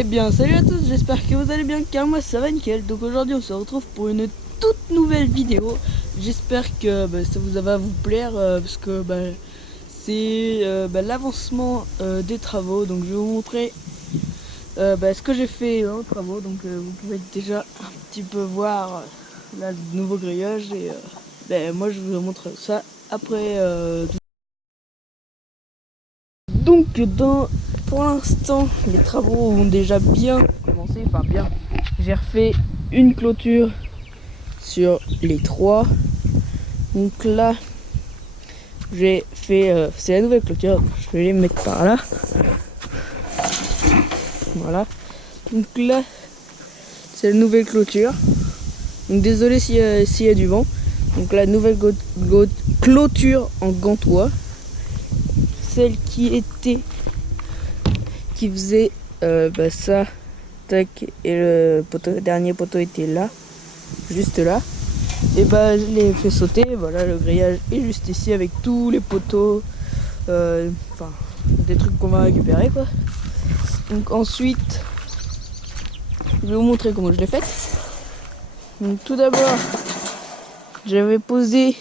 Eh bien salut à tous, j'espère que vous allez bien car moi ça va nickel. Donc aujourd'hui on se retrouve pour une toute nouvelle vidéo. J'espère que ça va vous plaire parce que c'est l'avancement des travaux. Donc je vais vous montrer ce que j'ai fait aux travaux. Donc vous pouvez déjà un petit peu voir là, le nouveau grillage et moi je vous montre ça après Donc pour l'instant les travaux ont déjà bien commencé, enfin bien. J'ai refait une clôture sur les trois. Donc là j'ai fait c'est la nouvelle clôture, je vais les mettre par là. Voilà. Donc là c'est la nouvelle clôture. Donc désolé s'il y a du vent. Donc la nouvelle clôture en gantois. Celle qui faisait ça, tac, et le dernier poteau était là, juste là. Et je l'ai fait sauter. Voilà, le grillage est juste ici avec tous les poteaux, des trucs qu'on va récupérer quoi. Donc ensuite je vais vous montrer comment je l'ai fait. Donc tout d'abord j'avais posé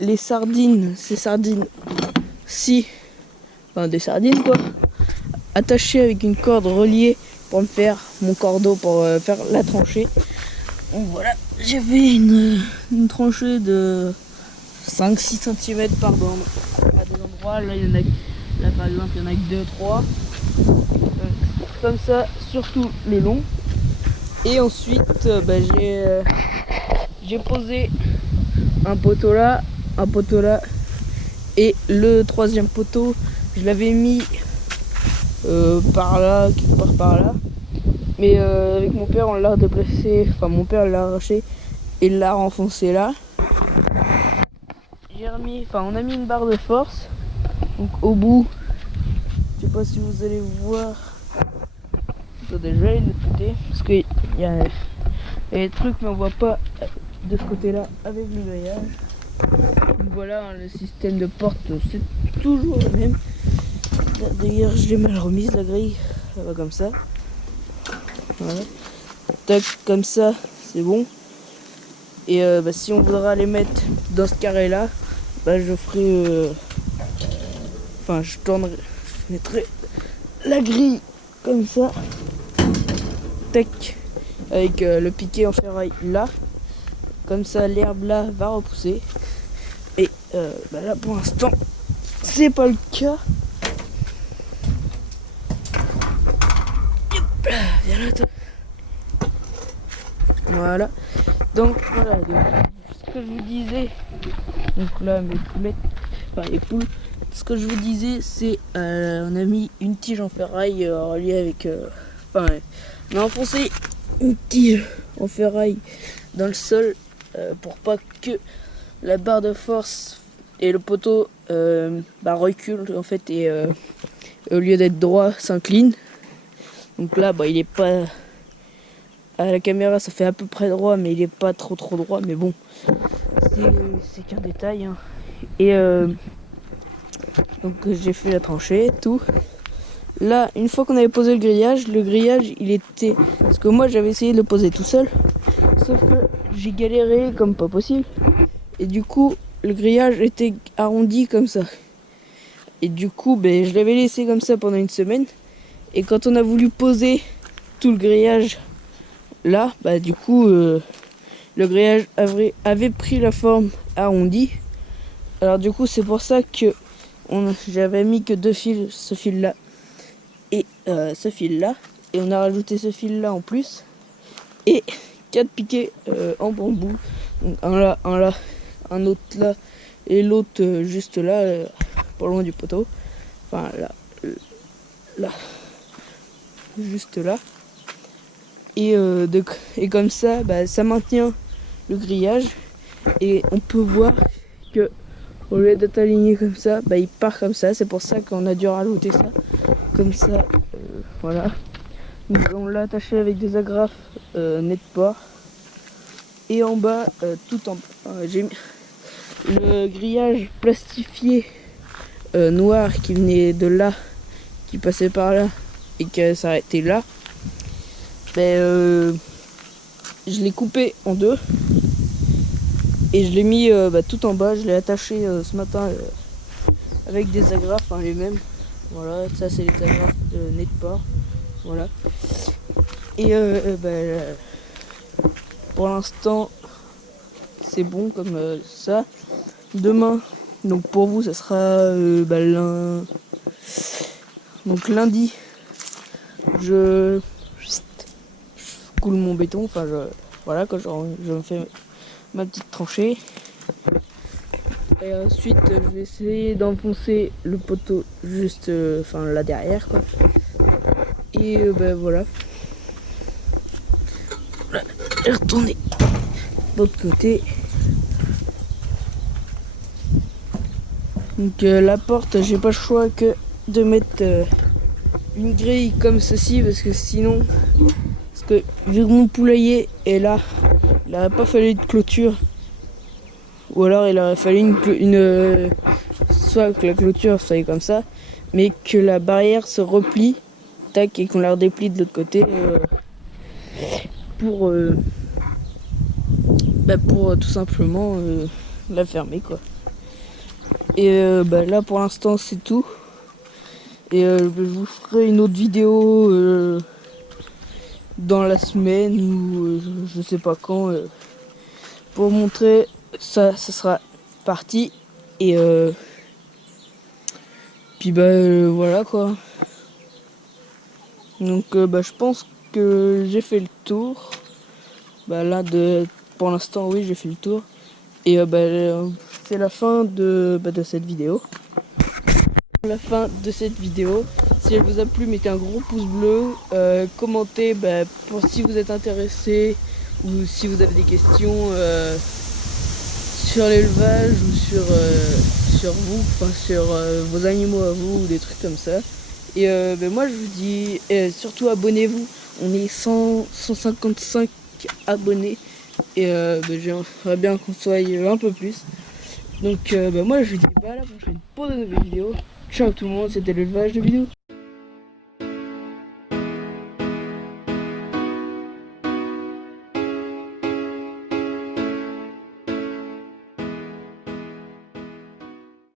ces sardines des sardines quoi, attachées avec une corde reliée pour me faire mon cordeau pour faire la tranchée. Donc voilà, j'avais une tranchée de 5-6 cm par bande à des endroits. Là, là par exemple il y en a que 2-3 comme ça, surtout le long. Et ensuite j'ai posé un poteau là et le troisième poteau je l'avais mis par là, quelque part par là. Mais avec mon père on l'a déplacé, enfin mon père l'a arraché et l'a renfoncé là. On a mis une barre de force. Donc au bout, je sais pas si vous allez voir. Attendez, je vais aller de l'autre côté parce qu'il y a des trucs mais on voit pas de ce côté là avec le grillage. Donc voilà, le système de porte c'est toujours le même. D'ailleurs je l'ai mal remise la grille, ça va comme ça. Voilà. Tac, comme ça c'est bon. Et si on voudra les mettre dans ce carré là, je ferai je mettrai la grille comme ça, tac, avec le piquet en ferraille là, comme ça l'herbe là va repousser. Et là pour l'instant c'est pas le cas. Viens là toi. Voilà. Donc voilà, ce que je vous disais, donc là mes poulettes, les poules, ce que je vous disais c'est on a mis une tige en ferraille reliée avec on a enfoncé une tige en ferraille dans le sol pour pas que la barre de force et le poteau reculent en fait et au lieu d'être droit s'incline. Donc là il est pas à la caméra, ça fait à peu près droit, mais il est pas trop droit, mais bon, c'est qu'un détail hein. Et donc j'ai fait la tranchée, tout. Là, une fois qu'on avait posé le grillage il était, parce que moi j'avais essayé de le poser tout seul, sauf que j'ai galéré comme pas possible, et du coup le grillage était arrondi comme ça. Et du coup je l'avais laissé comme ça pendant une semaine, et quand on a voulu poser tout le grillage là, du coup le grillage avait pris la forme arrondie. Alors du coup c'est pour ça que j'avais mis que 2 fils, ce fil là et ce fil là, et on a rajouté ce fil là en plus et 4 piquets en bambou. Donc un là, un autre là et l'autre juste là, pas loin du poteau, enfin là juste là. Et comme ça ça maintient le grillage, et on peut voir que au lieu d'être aligné comme ça, il part comme ça. C'est pour ça qu'on a dû rajouter ça comme ça. Voilà. Donc on l'a attaché avec des agrafes net port, et en bas tout en bas j'ai mis le grillage plastifié noir qui venait de là, qui passait par là, et qu'elle s'arrêtait là, je l'ai coupé en deux et je l'ai mis tout en bas. Je l'ai attaché ce matin avec des agrafes, les mêmes. Voilà, ça c'est les agrafes de nez de porc. Voilà. Et pour l'instant c'est bon comme ça. Demain, donc pour vous, ça sera donc lundi. Je coule mon béton. Voilà, quand je me fais ma petite tranchée. Et ensuite, je vais essayer d'enfoncer le poteau juste là derrière, quoi. Et voilà. Et retourner de l'autre côté. Donc la porte, j'ai pas le choix que de mettre une grille comme ceci, parce que sinon, vu que mon poulailler est là, il n'aurait pas fallu de clôture, ou alors il aurait fallu soit que la clôture soit comme ça, mais que la barrière se replie, tac, et qu'on la redéplie de l'autre côté pour tout simplement la fermer, quoi. Et là pour l'instant c'est tout. Et je vous ferai une autre vidéo dans la semaine ou je sais pas quand pour montrer ça sera parti. Et puis voilà, quoi. Donc je pense que j'ai fait le tour. Pour l'instant, oui, j'ai fait le tour. Et c'est la fin de cette vidéo. La fin de cette vidéo. Si elle vous a plu, mettez un gros pouce bleu, commentez pour si vous êtes intéressé ou si vous avez des questions sur l'élevage ou sur vous, sur vos animaux à vous ou des trucs comme ça. Et moi je vous dis surtout abonnez-vous. On est 155 abonnés et j'aimerais bien qu'on soit un peu plus. Donc moi je vous dis à la prochaine pour de nouvelles vidéos. Ciao tout le monde, c'était l'élevage de vidéos.